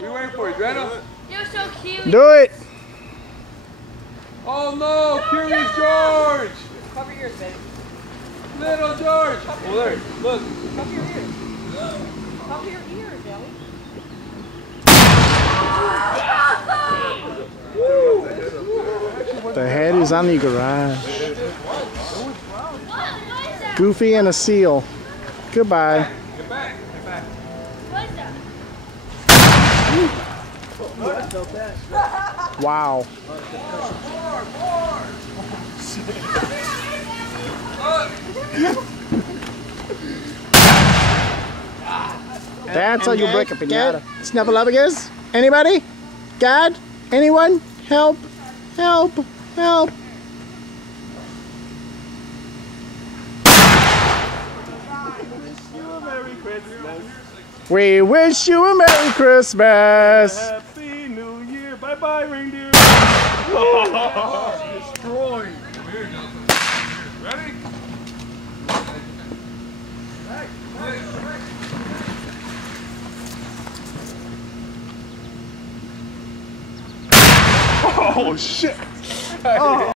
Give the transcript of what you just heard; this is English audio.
We waiting for you, Jenna. You're so cute. Do it. Oh no, Curious George. Cover your ears, baby. Little George. Oh, there. Look. Cover your ears. Cover your ears, Ellie. The head is on the garage. Goofy and a seal. Goodbye. Get back. Get back. What is that? Wow. That's how you break a pinata. Snuffleupagus? Anybody? God? Anyone? Help! Help! Help! We wish you a Merry Christmas! Happy New Year! Bye bye, reindeer! Destroyed. Ready? Oh shit! Oh.